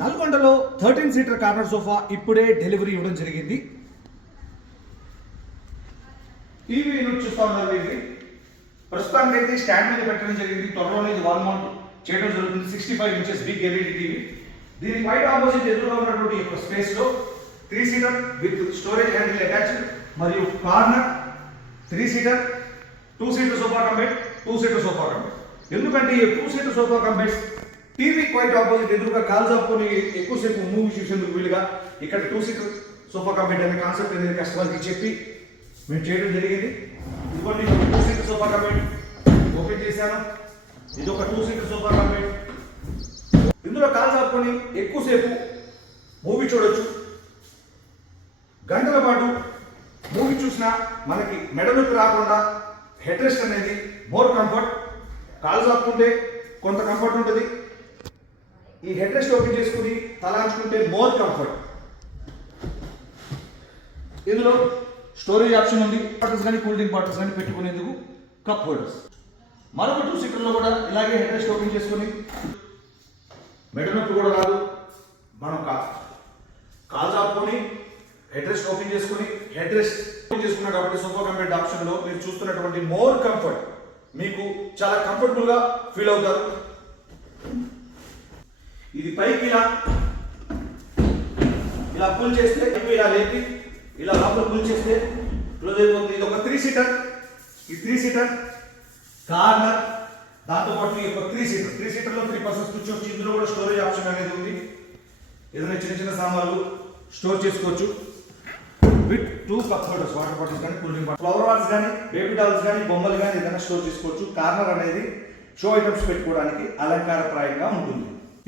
నల్గొండలో 13 seater corner sofa ఇప్పుడే delivery ఇవ్వడం జరిగింది. టీవీ యూనిట్ చూస్తా ఉన్నారు. ఇది ప్రస్తుతానికి అయితే స్టాండ్ మీద పెట్టడం జరిగింది. త్వరలోనే ఇది వాల్ మౌంట్ చేయడం జరుగుతుంది. 65 ఇంచెస్ బిగ్ ఎల్ఈడి టీవీ. దీని వైట్ ఆపోజిట్ ఎదురుగా ఉన్నటువంటి ఒక స్పేస్ లో 3 seater with storage handle attached మరియు corner 3 seater 2 seater sofa cum bed 2 seater sofa cum bed. ఎందుకంటే ఈ 2 seater sofa cum beds TV quite opposite ఎదురుగా కాల్ చాపుకొని ఎక్కువసేపు మూవీ చూసేందుకు వీలుగా ఇక్కడ 2 సీటర్ సోఫా కమ్ బెడ్ అనే కాన్సెప్ట్ అనేది కస్టమర్కి చెప్పి మేము చేయడం జరిగింది. ఇదిగోండి 2 seater sofa cum bed open చేశాను. ఇది ఒక 2 సీటర్ సోఫా కమ్ బెడ్. ఇందులో కాల్ చాపుకొని ఎక్కువసేపు మూవీ చూడొచ్చు. గంటల పాటు మూవీ చూసినా మనకి మెడ నొప్పి రాకుండా హెడ్ రెస్ట్ అనేది మోర్ కంఫర్ట్. కాల్ చాపుకుంటే కొంత కంఫర్ట్ ఉంటుంది. ఈ హెడ్ రెస్ట్ ఓపెన్ చేసుకుని తలాంచుకుంటే మోర్ కంఫర్ట్. ఇందులో స్టోరేజ్ ఆప్షన్ ఉంది. బాటిల్స్ కానీ కూల్ డ్రింక్ బాటిల్స్ కానీ పెట్టుకునేందుకు కప్ హోల్డర్స్. మరొక 2 సీటర్లో కూడా ఇలాగే హెడ్ రెస్ట్ ఓపెన్ చేసుకుని మెడ నొప్పి కూడా రాదు. మనం కాల్ చాపుకొని హెడ్ రెస్ట్ ఓపెన్ చేసుకుని హెడ్ రెస్ట్ ఓపెన్ చేసుకున్నా కాబట్టి సోఫా కమ్ బెడ్ ఆప్షన్లో మీరు చూస్తున్నటువంటి మోర్ కంఫర్ట్ మీకు చాలా కంఫర్టబుల్ గా ఫీల్ అవుతారు. ఇది పైకి ఇలా పుల్ చేస్తే ఇలా లేపి ఇలా లోపల పుల్ చేస్తే క్లోజ్ అయిపోతుంది. ఇది ఒక 3 సీటర్. ఈ 3 సీటర్ కార్నర్ దాంతో పాటు ఈ ఒక 3 సీటర్లో 3 పర్సన్స్ కూర్చోవచ్చు. ఇందులో కూడా స్టోరేజ్ ఆప్షన్ అనేది ఉంది. ఏదైనా చిన్న చిన్న సామాన్లు స్టోర్ చేసుకోవచ్చు. With 2 cup holders, water bottles కానీ cool drink bottle, flower vases కానీ బేబీ డాల్స్ కానీ బొమ్మలు కానీ ఏదైనా స్టోర్ చేసుకోవచ్చు. కార్నర్ అనేది షో ఐటమ్స్ పెట్టుకోవడానికి అలంకారప్రాయంగా ఉంటుంది.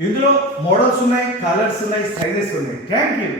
ఇందులో మోడల్స్ ఉన్నాయి, కలర్స్ ఉన్నాయి, సైజెస్ ఉన్నాయి. Thank you.